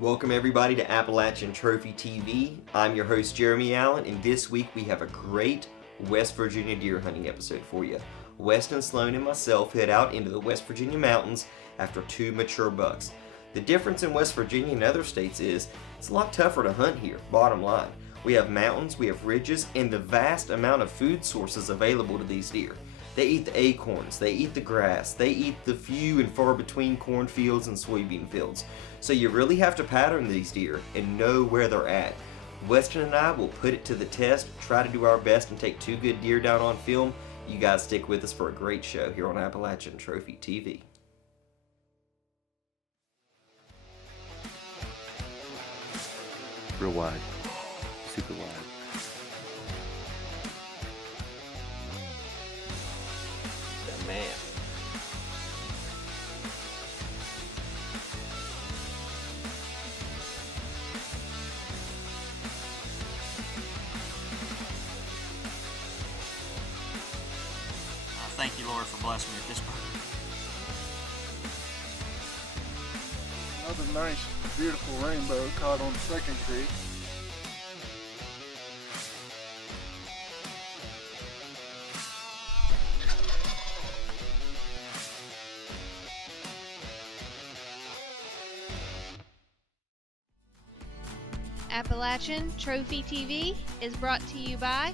Welcome everybody to Appalachian Trophy TV. I'm your host Jeremy Allen, and this week we have a great West Virginia deer hunting episode for you. Weston, Sloan, and myself head out into the West Virginia mountains after 2 mature bucks. The difference in West Virginia and other states is it's a lot tougher to hunt here, bottom line. We have mountains, we have ridges, and the vast amount of food sources available to these deer. They eat the acorns, they eat the grass, they eat the few and far between cornfields and soybean fields. So you really have to pattern these deer and know where they're at. Weston and I will put it to the test, try to do our best and take 2 good deer down on film. You guys stick with us for a great show here on Appalachian Trophy TV. Real wide, super wide. Man. Thank you, Lord, for blessing me with this bird. Another nice, beautiful rainbow caught on the second creek. Appalachian Trophy TV is brought to you by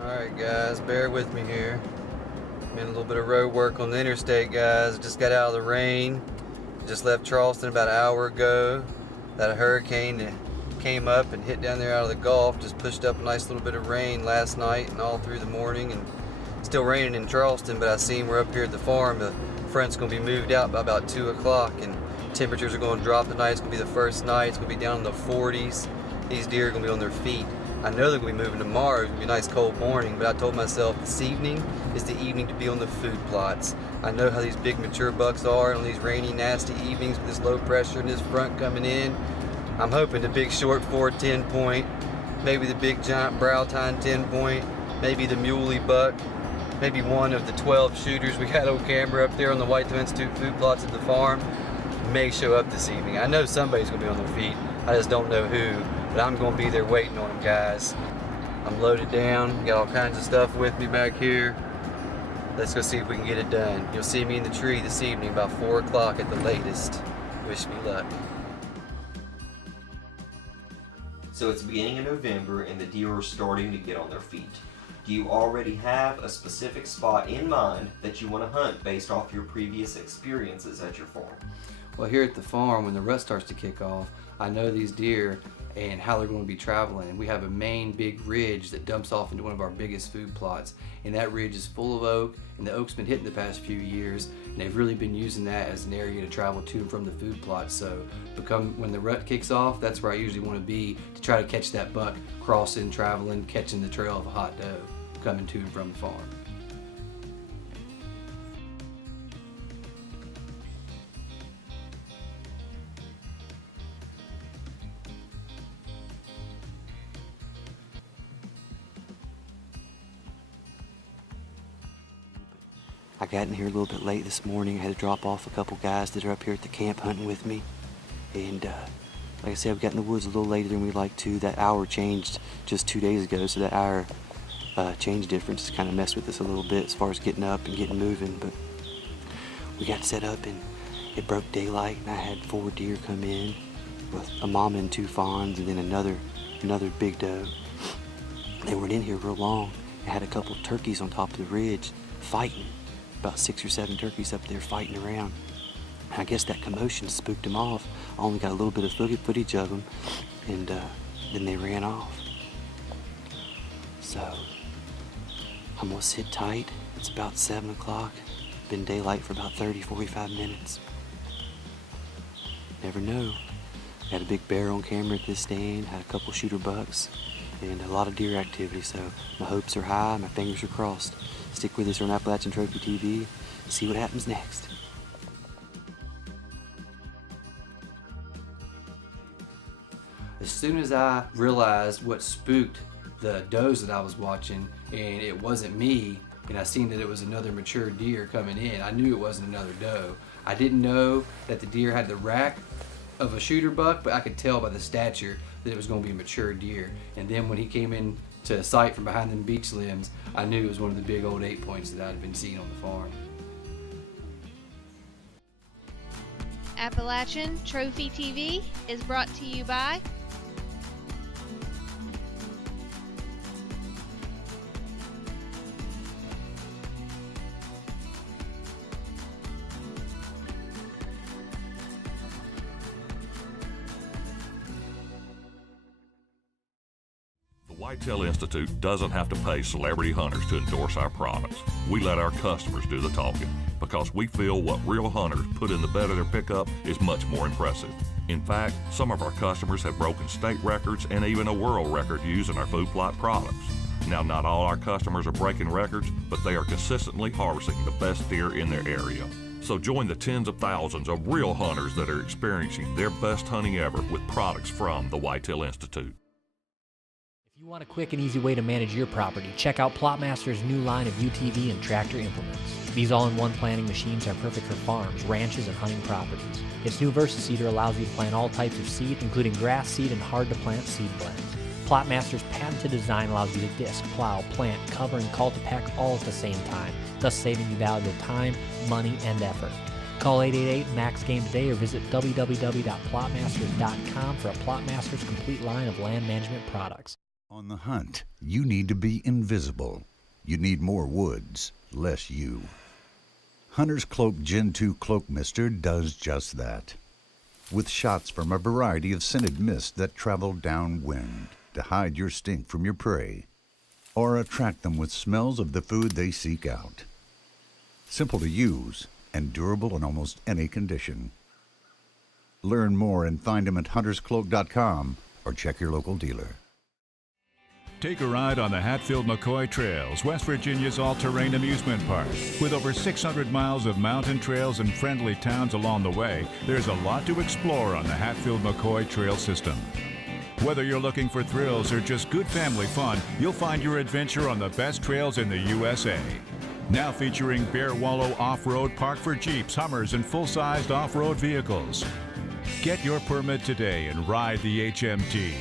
Alright guys, bear with me here. Been a little bit of road work on the interstate, guys. Just got out of the rain. Just left Charleston about an hour ago. That a hurricane that came up and hit down there out of the Gulf just pushed up a nice little bit of rain last night and all through the morning, and still raining in Charleston, but I seen we're up here at the farm. The front's gonna be moved out by about 2 o'clock and temperatures are gonna drop tonight. It's gonna be the first night. It's gonna be down in the 40s. These deer are gonna be on their feet. I know they're going to be moving tomorrow. It's going to be a nice cold morning, but I told myself this evening is the evening to be on the food plots. I know how these big mature bucks are on these rainy, nasty evenings with this low pressure and this front coming in. I'm hoping the big short 410 point, maybe the big giant brow tine 10 point, maybe the muley buck, maybe one of the 12 shooters we got on camera up there on the Whitetail Institute food plots at the farm may show up this evening. I know somebody's going to be on their feet. I just don't know who. But I'm going to be there waiting on them, guys. I'm loaded down, got all kinds of stuff with me back here. Let's go see if we can get it done. You'll see me in the tree this evening about 4 o'clock at the latest. Wish me luck. So it's the beginning of November and the deer are starting to get on their feet. Do you already have a specific spot in mind that you want to hunt based off your previous experiences at your farm? Well, here at the farm, when the rut starts to kick off, I know these deer and how they're going to be traveling, and we have a main big ridge that dumps off into one of our biggest food plots, and that ridge is full of oak, and the oak's been hitting the past few years, and they've really been using that as an area to travel to and from the food plot. So when the rut kicks off, that's where I usually want to be to try to catch that buck crossing, traveling, catching the trail of a hot doe coming to and from the farm. I got in here a little bit late this morning. I had to drop off a couple guys that are up here at the camp hunting with me. And like I said, we got in the woods a little later than we like to. That hour changed just 2 days ago, so that hour change difference has kind of messed with us a little bit as far as getting up and getting moving. But we got set up and it broke daylight, and I had 4 deer come in with a mama and 2 fawns, and then another big doe. They weren't in here real long. I had a couple of turkeys on top of the ridge fighting. About 6 or 7 turkeys up there fighting around. I guess that commotion spooked them off. I only got a little bit of footage of them, and then they ran off. So I'm gonna sit tight. It's about 7 o'clock. Been daylight for about 30-45 minutes. Never know. Had a big bear on camera at this stand. Had a couple shooter bucks. and a lot of deer activity, so my hopes are high, my fingers are crossed. Stick with us on Appalachian Trophy TV, see what happens next. As soon as I realized what spooked the does that I was watching, and it wasn't me, and I seen that it was another mature deer coming in, I knew it wasn't another doe. I didn't know that the deer had the rack of a shooter buck, but I could tell by the stature that it was going to be a mature deer. And then when he came in to sight from behind them beech limbs, I knew it was one of the big old 8-points that I'd been seeing on the farm. Appalachian Trophy TV is brought to you by Whitetail Institute doesn't have to pay celebrity hunters to endorse our products. We let our customers do the talking because we feel what real hunters put in the bed of their pickup is much more impressive. In fact, some of our customers have broken state records and even a world record using our food plot products. Now, not all our customers are breaking records, but they are consistently harvesting the best deer in their area. So join the tens of thousands of real hunters that are experiencing their best hunting ever with products from the Whitetail Institute. If you want a quick and easy way to manage your property, check out Plotmaster's new line of UTV and tractor implements. These all-in-one planting machines are perfect for farms, ranches, and hunting properties. Its new VersaSeeder allows you to plant all types of seed, including grass seed and hard-to-plant seed blends. Plotmaster's patented design allows you to disc, plow, plant, cover, and cul-de-pack all at the same time, thus saving you valuable time, money, and effort. Call 888-MAX-GAME today or visit www.plotmasters.com for a Plotmaster's complete line of land management products. On the hunt, you need to be invisible. You need more woods, less you. Hunter's Cloak Gen 2 Cloak Mister does just that. With shots from a variety of scented mists that travel downwind to hide your stink from your prey, or attract them with smells of the food they seek out. Simple to use and durable in almost any condition. Learn more and find them at hunterscloak.com or check your local dealer. Take a ride on the Hatfield-McCoy Trails, West Virginia's all-terrain amusement park. With over 600 miles of mountain trails and friendly towns along the way, there's a lot to explore on the Hatfield-McCoy Trail system. Whether you're looking for thrills or just good family fun, you'll find your adventure on the best trails in the USA. Now featuring Bear Wallow Off-Road Park for Jeeps, Hummers, and full-sized off-road vehicles. Get your permit today and ride the HMT.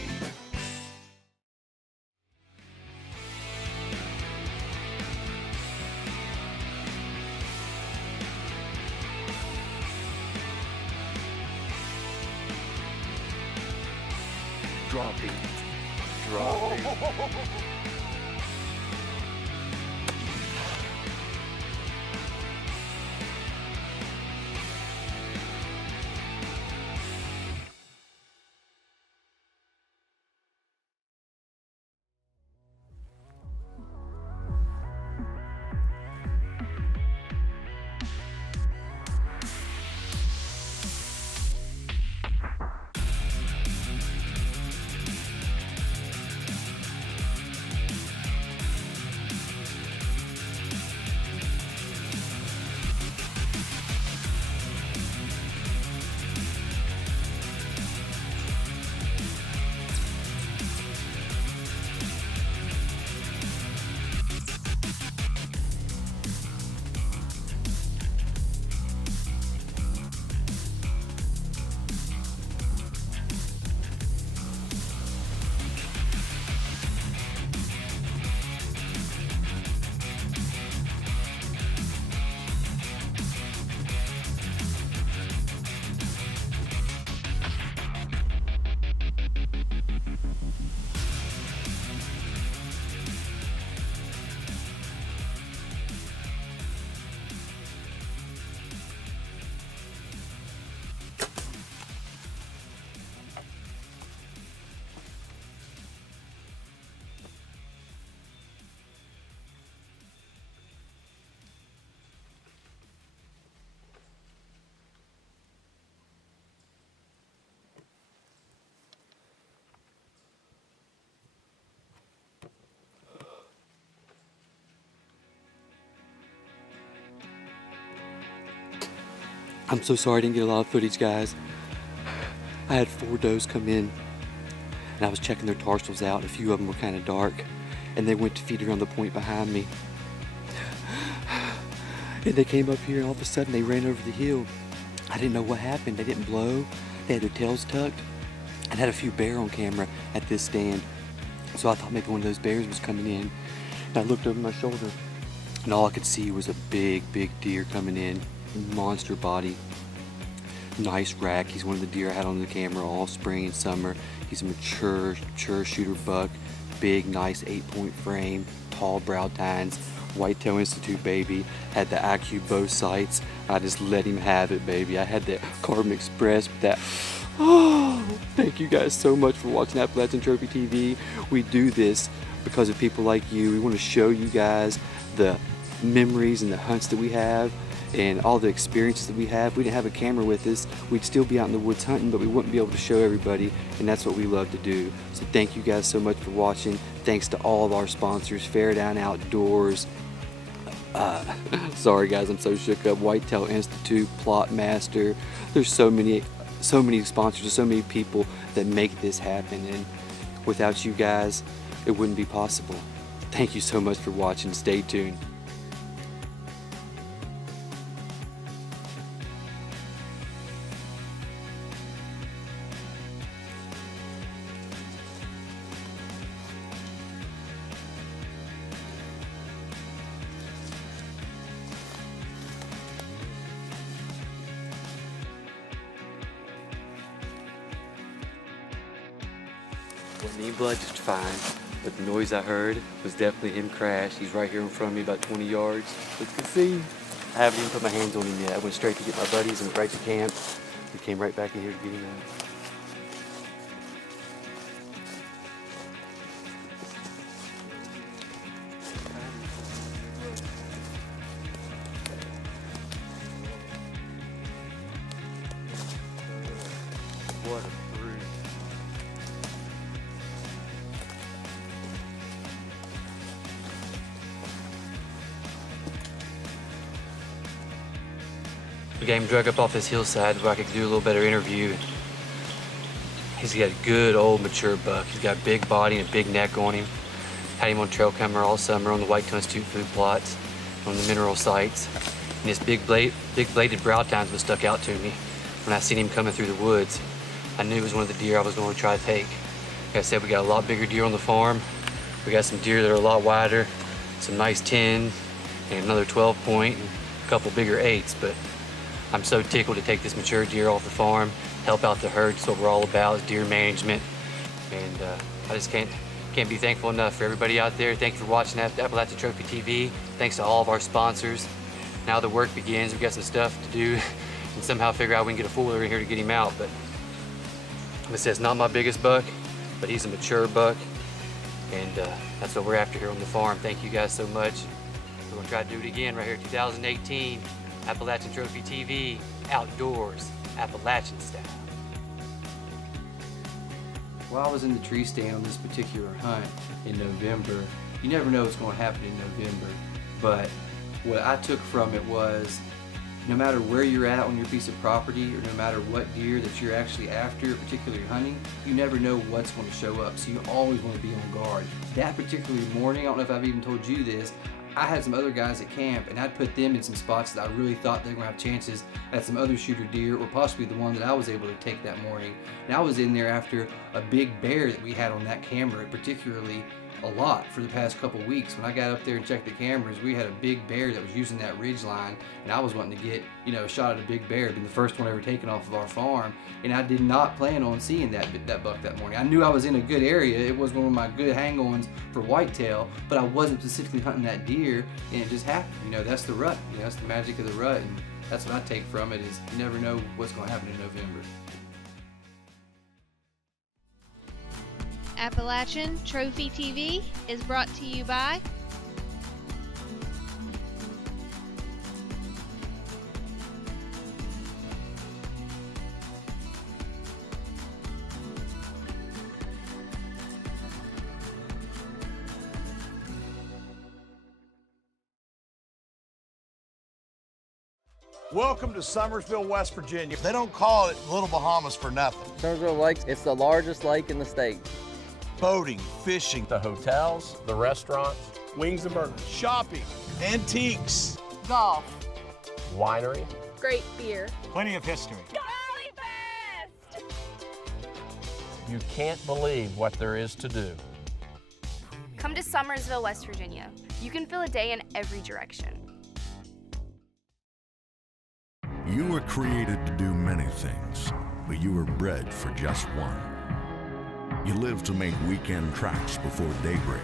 Dropping. I'm so sorry I didn't get a lot of footage, guys. I had 4 does come in, and I was checking their tarstals out. A few of them were kind of dark, and they went to feed around the point behind me. And they came up here, and all of a sudden they ran over the hill. I didn't know what happened. They didn't blow. They had their tails tucked, and had a few bear on camera at this stand. So I thought maybe one of those bears was coming in. And I looked over my shoulder, and all I could see was a big, big deer coming in. Monster body. Nice rack. He's one of the deer I had on the camera all spring and summer. He's a mature shooter buck. Big, nice 8-point frame. Tall brow tines. Whitetail Institute, baby. Had the IQ bow sights. I just let him have it, baby. I had that Carbon Express with that. Oh, thank you guys so much for watching Appalachian Trophy TV. We do this because of people like you. We want to show you guys the memories and the hunts that we have and all the experiences that we have. If we didn't have a camera with us, we'd still be out in the woods hunting, but we wouldn't be able to show everybody, and that's what we love to do. So thank you guys so much for watching. Thanks to all of our sponsors, Fair Down Outdoors. Sorry guys, I'm so shook up. Whitetail Institute, Plot Master. There's so many sponsors, so many people that make this happen, and without you guys, it wouldn't be possible. Thank you so much for watching. Stay tuned. Knee blood just fine, but the noise I heard was definitely him crash. He's right here in front of me, about 20 yards. Let's go see. I haven't even put my hands on him yet. I went straight to get my buddies and went right to camp. We came right back in here to get him out. What a brute. We got him drug up off this hillside where I could do a little better interview. He's got a good old mature buck. He's got a big body and a big neck on him. Had him on trail camera all summer on the Whitetail Institute food plots, on the mineral sites. And his big bladed brow tines was stuck out to me when I seen him coming through the woods. I knew it was one of the deer I was going to try to take. Like I said, we got a lot bigger deer on the farm. We got some deer that are a lot wider, some nice 10 and another 12 point, and a couple bigger 8s, but I'm so tickled to take this mature deer off the farm, help out the herd. That's what we're all about, is deer management. And I just can't be thankful enough for everybody out there. Thank you for watching Appalachian Trophy TV. Thanks to all of our sponsors. Now the work begins. We've got some stuff to do and somehow figure out we can get a fuller in here to get him out. But like I said, it's not my biggest buck, but he's a mature buck. And that's what we're after here on the farm. Thank you guys so much. We're gonna try to do it again right here, 2018. Appalachian Trophy TV, outdoors, Appalachian style. While I was in the tree stand on this particular hunt in November, you never know what's going to happen in November, but what I took from it was no matter where you're at on your piece of property, or no matter what deer that you're actually after, particularly hunting, you never know what's going to show up, so you always want to be on guard. That particular morning, I don't know if I've even told you this, I had some other guys at camp, and I'd put them in some spots that I really thought they were going to have chances at some other shooter deer, or possibly the one that I was able to take that morning. And I was in there after a big bear that we had on that camera, particularly a lot for the past couple weeks. When I got up there and checked the cameras, we had a big bear that was using that ridge line, and I was wanting to get, a shot at a big bear. It'd been the first one ever taken off of our farm, and I did not plan on seeing that buck that morning. I knew I was in a good area. It was one of my good hang-ons for whitetail, but I wasn't specifically hunting that deer, and it just happened. That's the rut. That's the magic of the rut, and that's what I take from it, is you never know what's going to happen in November. Appalachian Trophy TV is brought to you by Welcome to Summersville, West Virginia. They don't call it Little Bahamas for nothing. Summersville Lake, it's the largest lake in the state. Boating, fishing, the hotels, the restaurants, wings and burgers, shopping, antiques, golf, winery, great beer, plenty of history. You can't believe what there is to do. Come to Summersville, West Virginia. You can fill a day in every direction. You were created to do many things, but you were bred for just one. You live to make weekend tracks before daybreak,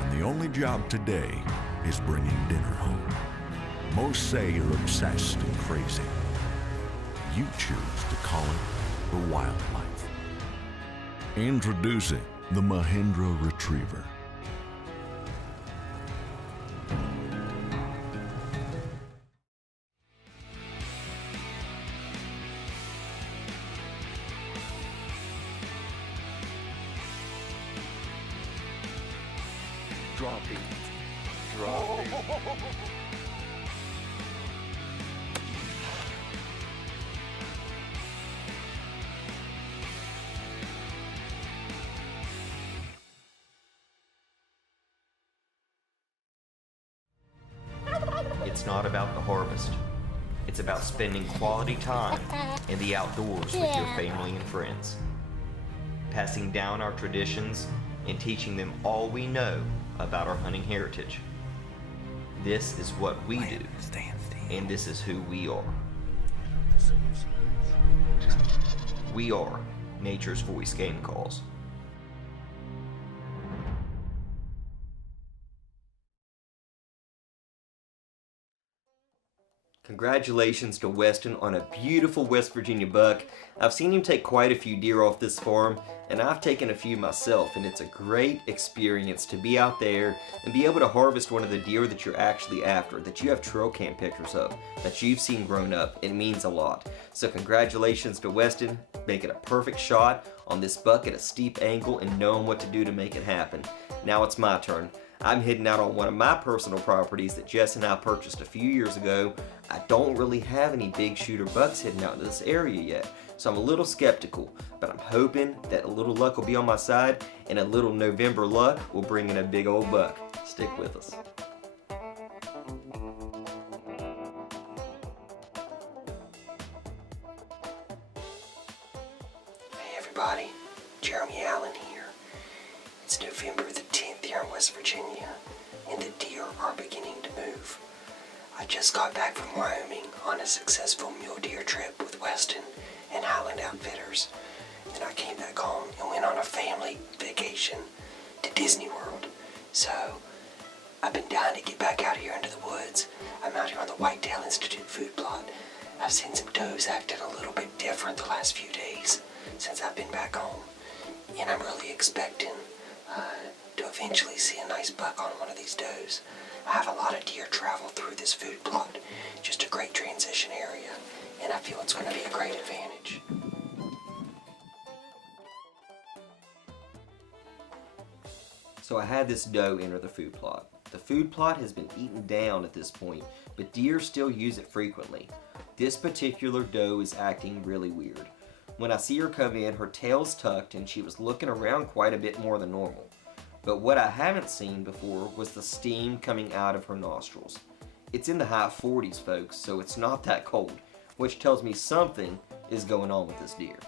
and the only job today is bringing dinner home. Most say you're obsessed and crazy. You choose to call it the wildlife. Introducing the Mahindra Retriever. Dropping. It's not about the harvest. It's about spending quality time in the outdoors with your family and friends. Passing down our traditions and teaching them all we know about our hunting heritage. This is what we do, and this is who we are. We are Nature's Voice Game Calls. Congratulations to Weston on a beautiful West Virginia buck. I've seen him take quite a few deer off this farm, and I've taken a few myself, and it's a great experience to be out there and be able to harvest one of the deer that you're actually after, that you have trail cam pictures of, that you've seen grown up. It means a lot. So congratulations to Weston, making a perfect shot on this buck at a steep angle and knowing what to do to make it happen. Now it's my turn. I'm heading out on one of my personal properties that Jess and I purchased a few years ago. I don't really have any big shooter bucks heading out to this area yet, so I'm a little skeptical, but I'm hoping that a little luck will be on my side and a little November luck will bring in a big old buck. Stick with us. Hey everybody, Jeremy Allen here. It's November the 10th here in West Virginia, and the deer are beginning to move. I just got back from Wyoming on a successful mule deer trip with Weston and Highland Outfitters. Then I came back home and went on a family vacation to Disney World. So, I've been dying to get back out here into the woods. I'm out here on the Whitetail Institute food plot. I've seen some does acting a little bit different the last few days since I've been back home. And I'm really expecting to eventually see a nice buck on one of these does. I have a lot of deer travel through this food plot, just a great transition area, and I feel it's going to be a great advantage. So I had this doe enter the food plot. The food plot has been eaten down at this point, but deer still use it frequently. This particular doe is acting really weird. When I see her come in, her tail's tucked and she was looking around quite a bit more than normal. But what I haven't seen before was the steam coming out of her nostrils. It's in the high 40s, folks, so it's not that cold, which tells me something is going on with this deer.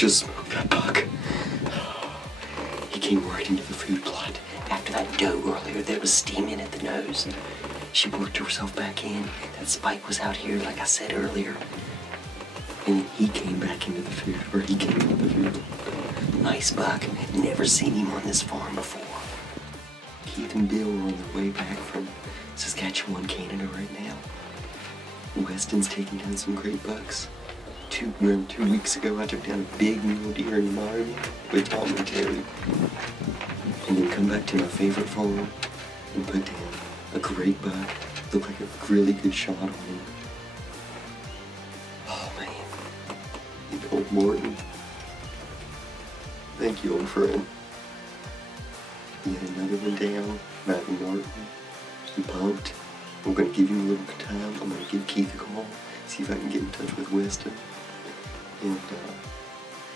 just smoked that buck. He came right into the food plot after that doe earlier that was steaming at the nose. She worked herself back in. That spike was out here, like I said earlier. And he came back into the food, or he came into the food. Nice buck. Never seen him on this farm before. Keith and Bill are on their way back from Saskatchewan, Canada right now. Weston's taking down some great bucks. 2 weeks ago, I took down a big mule deer in Miami with Tom and Terry. And then come back to my favorite farm and put down a great buck. Looked like a really good shot on him. Oh man. Old Morton. Thank you, old friend. Yet another one down. Matthew Martin. He pumped. I'm gonna give him a little time. I'm gonna give Keith a call. See if I can get in touch with Weston. And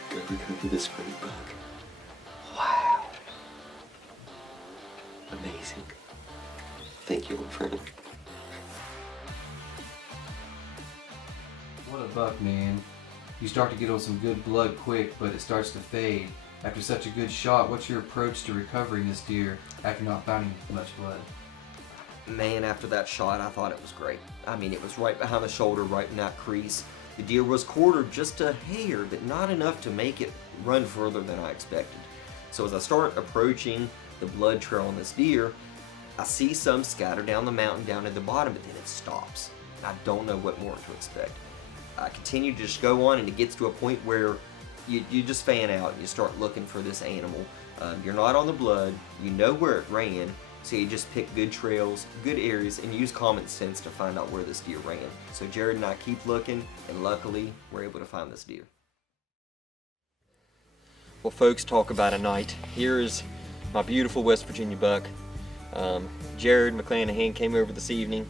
go recover this great buck. Wow. Amazing. Thank you, old friend. What a buck, man. You start to get on some good blood quick, but it starts to fade. After such a good shot, what's your approach to recovering this deer after not finding much blood? Man, after that shot, I thought it was great. I mean, it was right behind the shoulder, right in that crease. The deer was quartered just a hair, but not enough to make it run further than I expected. So as I start approaching the blood trail on this deer, I see some scatter down the mountain down at the bottom, but then it stops. I don't know what more to expect. I continue to just go on, and it gets to a point where you just fan out and you start looking for this animal. You're not on the blood, you know where it ran, so you just pick good trails, good areas, and use common sense to find out where this deer ran. So Jared and I keep looking, and luckily, we're able to find this deer. Well, folks, talk about a night. Here is my beautiful West Virginia buck. Jared McClanahan came over this evening,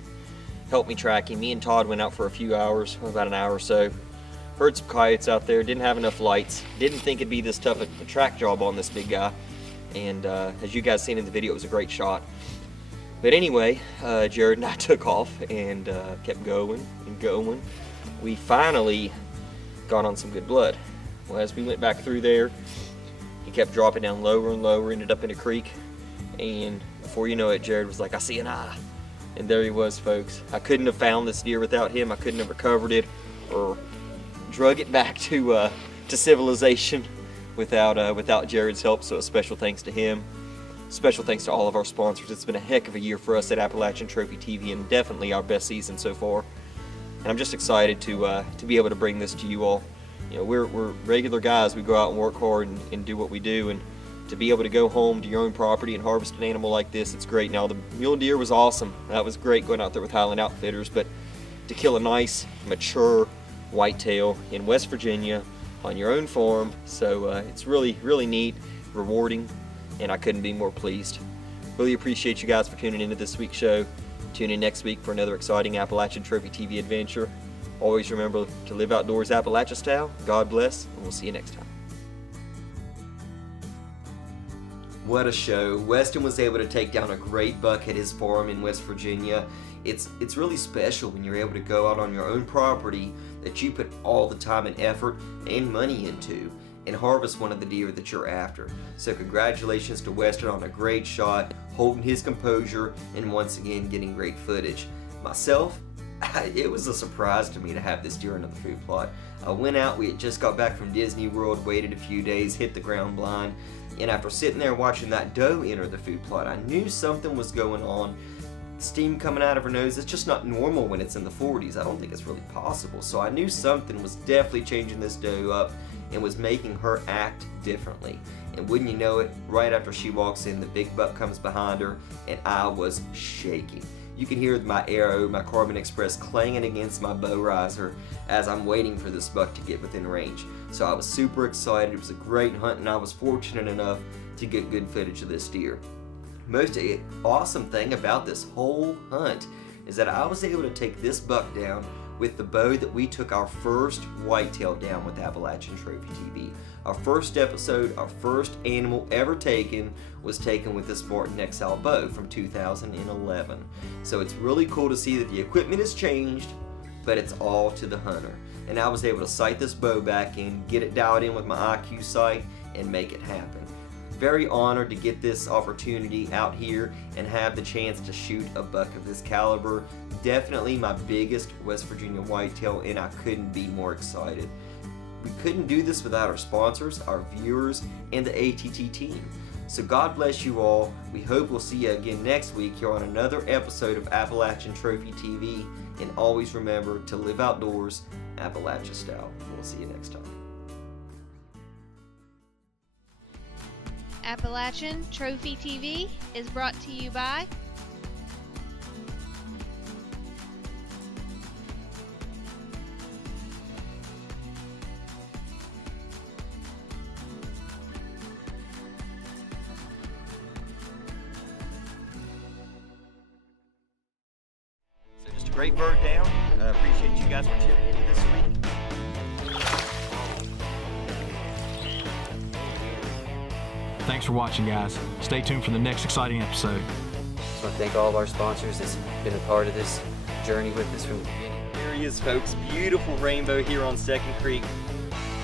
helped me track him. Me and Todd went out for a few hours, about an hour or so. Heard some coyotes out there, didn't have enough lights. Didn't think it'd be this tough a track job on this big guy. And as you guys seen in the video, it was a great shot. But anyway, Jared and I took off and kept going and going. We finally got on some good blood. Well, as we went back through there, he kept dropping down lower and lower, ended up in a creek. And before you know it, Jared was like, I see an eye. And there he was, folks. I couldn't have found this deer without him. I couldn't have recovered it or drug it back to civilization without Jared's help. So a special thanks to him. Special thanks to all of our sponsors. It's been a heck of a year for us at Appalachian Trophy TV, and definitely our best season so far. And I'm just excited to be able to bring this to you all. You know, we're regular guys. We go out and work hard and do what we do, and to be able to go home to your own property and harvest an animal like this, it's great. Now, the mule deer was awesome. That was great going out there with Highland Outfitters, but to kill a nice, mature whitetail in West Virginia on your own farm, so it's really, really neat, rewarding, and I couldn't be more pleased. Really appreciate you guys for tuning into this week's show. Tune in next week for another exciting Appalachian Trophy TV adventure. Always remember to live outdoors Appalachia style. God bless, and we'll see you next time. What a show. Weston was able to take down a great buck at his farm in West Virginia. It's really special when you're able to go out on your own property that you put all the time and effort and money into and harvest one of the deer that you're after. So congratulations to Weston on a great shot, holding his composure, and once again getting great footage. Myself, it was a surprise to me to have this deer under the food plot. I went out, we had just got back from Disney World, waited a few days, hit the ground blind, and after sitting there watching that doe enter the food plot, I knew something was going on. Steam coming out of her nose, it's just not normal when it's in the 40s. I don't think it's really possible. So I knew something was definitely changing this doe up and was making her act differently. And wouldn't you know it, right after she walks in, the big buck comes behind her, and I was shaking. You can hear my arrow, my Carbon Express, clanging against my bow riser as I'm waiting for this buck to get within range. So I was super excited. It was a great hunt, and I was fortunate enough to get good footage of this deer. Most awesome thing about this whole hunt is that I was able to take this buck down with the bow that we took our first whitetail down with Appalachian Trophy TV. Our first episode, our first animal ever taken, was taken with this Spartan XL bow from 2011. So it's really cool to see that the equipment has changed, but it's all to the hunter. and I was able to sight this bow back in, get it dialed in with my IQ sight, and make it happen. Very honored to get this opportunity out here and have the chance to shoot a buck of this caliber. Definitely my biggest West Virginia whitetail, and I couldn't be more excited. We couldn't do this without our sponsors, our viewers, and the ATT team. So God bless you all. We hope we'll see you again next week here on another episode of Appalachian Trophy TV. And always remember to live outdoors, Appalachia style. We'll see you next time. Appalachian Trophy TV is brought to you by Just a great bird down. I appreciate you guys for tuning in this week. Thanks for watching, guys. Stay tuned for the next exciting episode. Just want to thank all of our sponsors that's been a part of this journey with us from the beginning. Here he is, folks. Beautiful rainbow here on Second Creek.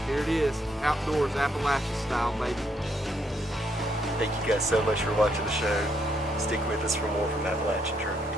Here it is, outdoors Appalachia style, baby. Thank you guys so much for watching the show. Stick with us for more from Appalachian Trophy.